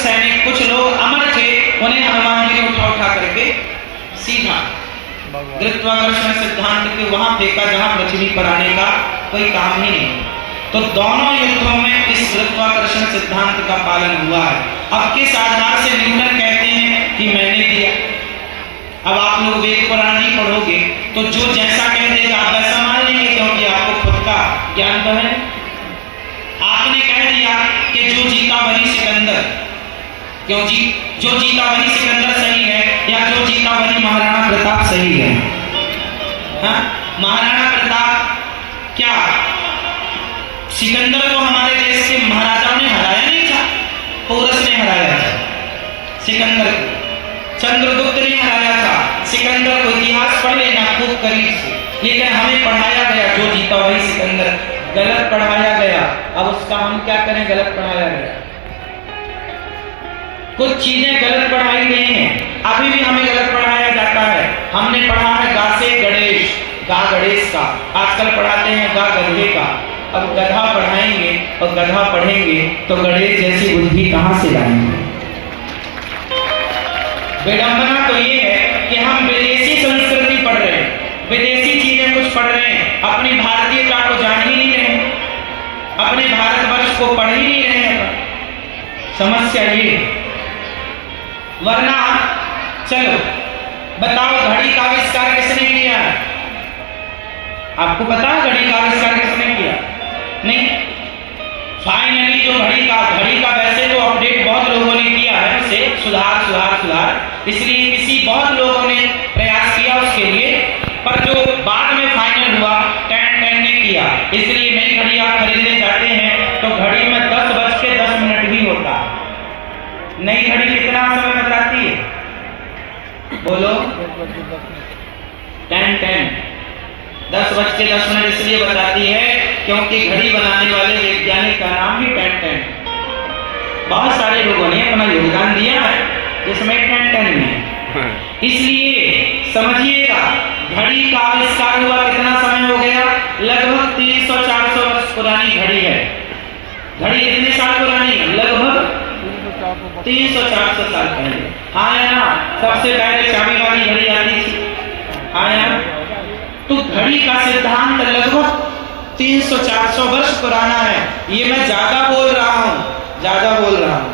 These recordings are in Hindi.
सैनिक, कुछ लोग अमर थे, उन्हें हनुमान जी ने उठा करके सीधा गुरुत्वाकर्षण सिद्धांत के वहां फेंका जहां पृथ्वी पर आने का कोई काम ही नहीं। तो दोनों युद्धों में इस गुरुत्वाकर्षण सिद्धांत का पालन हुआ है। अब किस आधार से न्यूटन कहते हैं कि मैंने दिया? अब आप लोग वेद पुराण नहीं पढ़ोगे तो जो जैसा कह देगा आप वैसा मान लेंगे, क्योंकि आपको खुद का ज्ञान तो है। आपने कह दिया कि जो जीता वही सिकंदर, क्यों जी जो जीता वही सिकंदर सही है, या जो जीता वही महाराणा प्रताप सही है? हाँ, महाराणा प्रताप क्या सिकंदर को हमारे देश के महाराजाओं ने हराया नहीं था? पोरस ने हराया था सिकंदर को, चंद्रगुप्त ने हराया था सिकंदर को। इतिहास पढ़ लेना खूब करीब से। लेकिन हमें पढ़ाया गया जो जीता वही सिकंदर, गलत पढ़ाया गया। अब उसका हम क्या करें? गलत पढ़ाया गया, कुछ चीजें गलत पढ़ाई गई हैं, अभी भी हमें गलत पढ़ाया जाता है। हमने पढ़ा है गा से गणेश, गा गणेश का, आजकल पढ़ाते हैं गा गधे का। अब गधा पढ़ाएंगे और गधा पढ़ेंगे तो गणेश जैसी बुद्धि कहां से लाएंगे? विडंबना तो ये है कि हम विदेशी संस्कृति पढ़ रहे हैं, विदेशी चीजें कुछ पढ़ रहे हैं, अपनी भारतीयता को जान ही नहीं रहे, अपने भारतवर्ष को पढ़ ही नहीं रहे। समस्या ये, वरना चलो बताओ घड़ी का आविष्कार किसने किया? आपको पता है घड़ी का आविष्कार किसने किया? नहीं। फाइनली जो घड़ी का वैसे तो अपडेट बहुत लोगों ने किया है, उसे सुधार, इसलिए किसी बहुत लोगों ने प्रयास किया उसके लिए, पर जो बाद में फाइनल हुआ 10 ने किया। इसलिए नई घड़ी आप खरीदने जाते हैं तो घड़ी में 10:10 भी होता है। नई घड़ी कितना समय बताती है? बोलो। 10 10:10 इसलिए बताती है क्योंकि घड़ी बनाने वाले वैज्ञानिक का नाम भी 10। बहुत सारे लोगों ने अपना योगदान दिया है जिसमें 10 में। इसलिए समझिएगा घड़ी का आविष्कार हुआ कितना समय हो गया? लगभग 300-400 वर्ष पुरानी घड़ी है। घड़ी कितने साल पुरानी है? लगभग 300-400 साल पहले। हाँ या ना? सबसे पहले चाबी वाली घड़ी आती थी। हाँ या ना? तो घड़ी का सिद्धांत लगभग 300-400 वर्ष पुराना है। ये मैं ज्यादा बोल रहा हूं,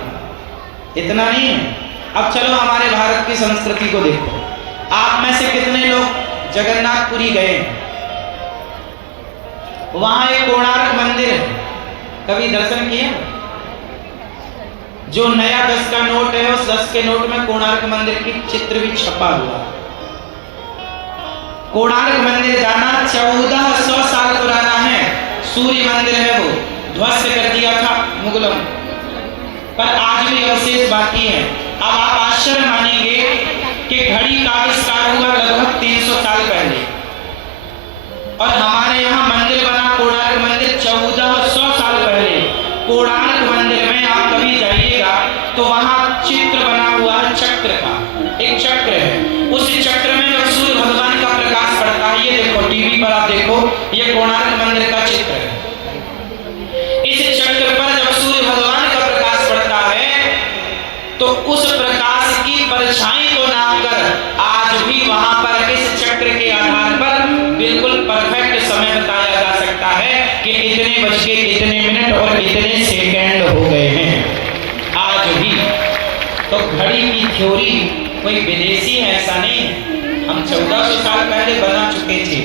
इतना नहीं है। अब चलो हमारे भारत की संस्कृति को देखो। आप में से कितने लोग जगन्नाथपुरी गए? वहां एक कोणार्क मंदिर है, कभी दर्शन किया? जो नया 10 का नोट है उस 10 के नोट में कोणार्क मंदिर की चित्र भी छपा हुआ। कोणार्क मंदिर जाना 1400 साल पुराना है। सूर्य मंदिर है, वो ध्वस्त कर दिया था मुगलों, पर आज भी अवशेष बाकी है। अब आप आश्चर्य मानेंगे कि घड़ी का आविष्कार हुआ लगभग 300 साल पहले, और हमारे यहाँ मंदिर बना कोणार्क मंदिर 1400 साल पहले। कोणार्क मंदिर में आप कभी जाइएगा तो वहां चित्र बना हुआ है चक्र का, एक चक्र है। उस चक्र में जब सूर्य भगवान का प्रकाश पड़ता है, ये देखो टीवी पर आप देखो, ये कोणार्क मंदिर का चित्र है। इस चक्र पर जब सूर्य भगवान का प्रकाश पड़ता है तो उस प्रकाश की परछाई को नापकर आज भी वहां पर इस चक्र के आधार पर बिल्कुल परफेक्ट समय बताया जा सकता है कि इतने बज के इतने मिनट और इतने सेकंड हो गए हैं आज भी। तो घड़ी की थ्योरी कोई विदेशी है ऐसा नहीं है, हम 1400 साल पहले बना चुके थे।